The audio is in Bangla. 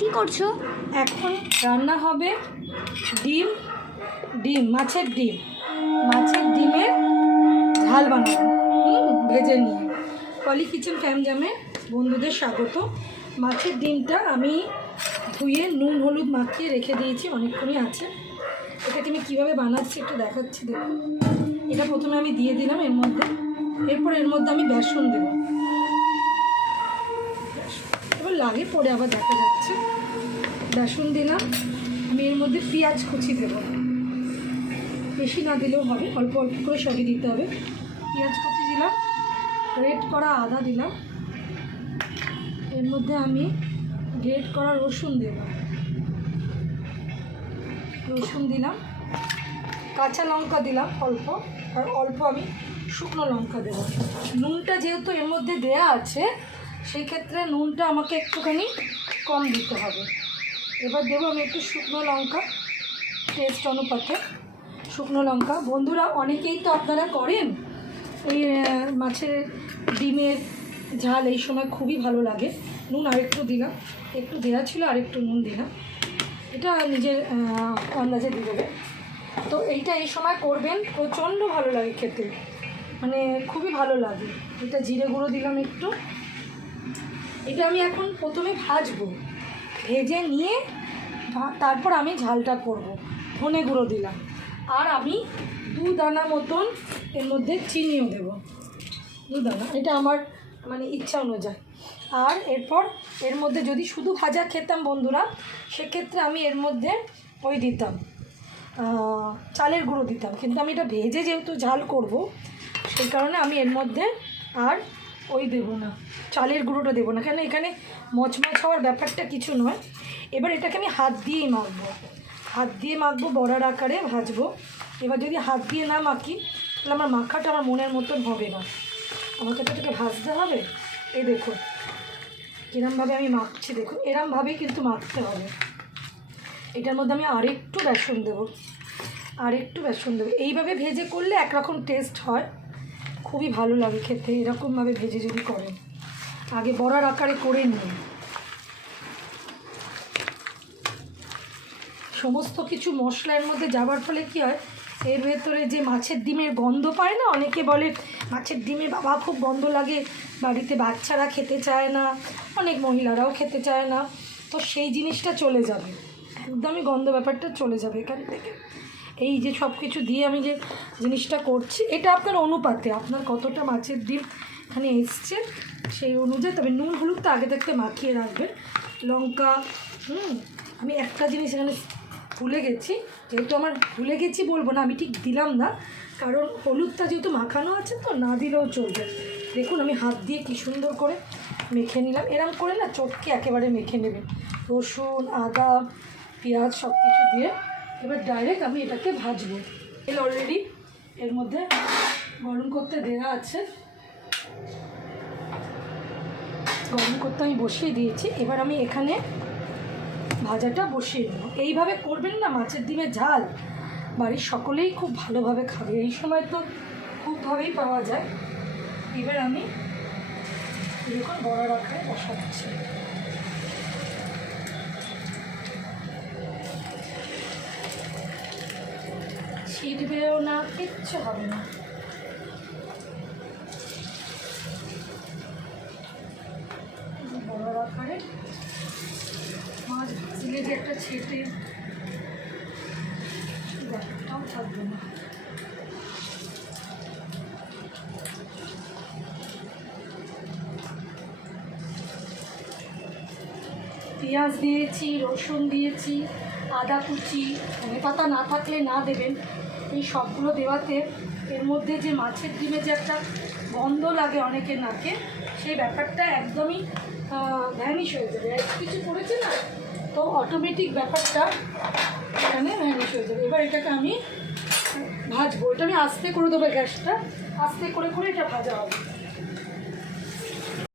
কি করছ? এখন রান্না হবে ডিম ডিম, মাছের ডিম। মাছের ডিমের ঝাল বানাবো, হুম, ভেজে নিয়ে। পলি কিচেন ফ্যামজামে বন্ধুদের স্বাগত। মাছের ডিমটা আমি ধুয়ে নুন, হলুদ মাখিয়ে রেখে দিয়েছি, অনেকক্ষণই আছে। এটাকে আমি কীভাবে বানাচ্ছি একটু দেখাচ্ছি দেখুন এটা প্রথমে আমি দিয়ে দিলাম এর মধ্যে। এরপর এর মধ্যে আমি বেসন দেবো। লাগে পরে আবার দেখা যাচ্ছে। বেসন দিলাম। আমি এর মধ্যে পেঁয়াজ কুচি দেবো। বেশি না দিলেও হবে, অল্প অল্প করে সবই দিতে হবে। পেঁয়াজ কুচি দিলাম রেড করা আদা দিলাম। এর মধ্যে আমি গ্রেট করা রসুন দেব। রসুন দিলাম। কাঁচা লঙ্কা দিলাম অল্প, আর অল্প আমি শুকনো লঙ্কা দেব। নুনটা যেহেতু এর মধ্যে দেয়া আছে সেই ক্ষেত্রে নুনটা আমাকে একটুখানি কম দিতে হবে। এবার দেবো আমি একটু শুকনো লঙ্কা টেস্ট অনুপাতে শুকনো লঙ্কা। বন্ধুরা, অনেকেই তো আপনারা করেন? এই মাছের ডিমের ঝাল এই সময় খুবই ভালো লাগে। নুন আরেকটু দিলাম, একটু দেওয়া ছিল, আরেকটু নুন দিলাম। এটা নিজের আন্দাজে দিয়ে দেবে। তো এইটা এই সময় করবেন, প্রচণ্ড ভালো লাগে খেতে। মানে খুবই ভালো লাগে। এটা জিরে গুঁড়ো দিলাম একটু। এটা আমি এখন প্রথমে ভাজবো। ভেজে নিয়ে তারপর আমি ঝালটা করব। ধনে গুঁড়ো দিলাম। আর আমি দু দানা মতন এর মধ্যে চিনিও দেব। দু দানা, এটা আমার মানে ইচ্ছা অনুযায়ী। আর এরপর এর মধ্যে যদি শুধু ভাজা খেতাম বন্ধুরা, সেক্ষেত্রে আমি এর মধ্যে ওই দিতাম চালের গুঁড়ো দিতাম। কিন্তু আমি এটা ভেজে যেহেতু ঝাল করব, সেই কারণে আমি এর মধ্যে আর ওই দেবো না, চালের গুঁড়োটা দেবো না কেন এখানে মচমচ হওয়ার ব্যাপারটা কিছু নয়। এবার এটাকে আমি হাত দিয়েই মাখবো। হাত দিয়ে মাখবো, বড়ার আকারে ভাজবো। এবার যদি হাত দিয়ে না মাখি, তাহলে আমার মাখাটা আমার মনের মতন হবে না। আমাকে তো এটাকে ভাজতে হবে। এই দেখুন কিরমভাবে আমি মাখছি দেখুন এরমভাবেই কিন্তু মাখতে হবে। এটার মধ্যে আমি আরেকটু বেসন দেবো, আরেকটু বেসন দেবো। এইভাবে ভেজে করলে একরকম টেস্ট হয়। খুবই ভালো লাগে খেতে, এরকমভাবে ভেজে যদি করেন। আগে বড়ার আকারে করে নিন। সমস্ত কিছু মশলার মধ্যে যাবার ফলে কি হয়, এর ভেতরে যে মাছের ডিমের গন্ধ পায় না, অনেকে বলে মাছের ডিমে বাবা খুব গন্ধ লাগে, বাড়িতে বাচ্চারা খেতে চায় না, অনেক মহিলারাও খেতে চায় না, তো সেই জিনিসটা চলে যাবে। একদমই গন্ধ ব্যাপারটা চলে যাবে এখান থেকে। এই যে সব কিছু দিয়ে আমি যে জিনিসটা করছি, এটা আপনার অনুপাতে, আপনার কতটা মাছের ডিম এখানে এসছে সেই অনুযায়ী, তবে নুন, হলুদ তো আগে থাকতে মাখিয়ে রাখবেন। লঙ্কা, হুম, আমি একটা জিনিস এখানে ভুলে গেছি, যেহেতু আমার ভুলে গেছি বলব না, আমি ঠিক দিলাম না, কারণ হলুদটা যেহেতু মাখানো আছে তো না দিলেও চলবে। দেখুন, আমি হাত দিয়ে কি সুন্দর করে মেখে নিলাম। এরম করে না চটকে একেবারে মেখে নেবেন। রসুন, আদা, পেঁয়াজ সব কিছু দিয়ে এবার ডাইরেক্ট আমি এটাকে ভাজবো। তেল অলরেডি এর মধ্যে গরম করতে দেওয়া আছে। গরম করতে আমি বসিয়ে দিয়েছি। এবার আমি এখানে ভাজাটা বসিয়ে দেবো এইভাবে করবেন না, মাছের ডিমের ঝাল। বাড়ির সকলেই খুব ভালোভাবে খাবে। এই সময় তো খুবভাবেই পাওয়া যায়। এবার আমি এরকম বড় আকারে বসাচ্ছি। ছিটবেও না, কিচ্ছু হবে না। বড় আকারে মাছ ভাজলে যে একটা ছেটে, ব্যাপারটাও থাকবে না। পেঁয়াজ দিয়েছি, রসুন দিয়েছি, আদা কুচি, ধনে পাতা না থাকলে না দেবেন। এই সবগুলো দেওয়াতে এর মধ্যে যে মাছের ডিমে যে একটা গন্ধ লাগে অনেকের নাকে, সেই ব্যাপারটা একদমই ভ্যানিশ হয়ে যাবে। কিছু করেছে না, তো অটোমেটিক ব্যাপারটা এখানে ভ্যানিশ হয়ে যাবে। এবার এটাকে আমি ভাজবো। এটা আমি আস্তে করে দেবো গ্যাসটা। আস্তে করে করে এটা ভাজা হবে।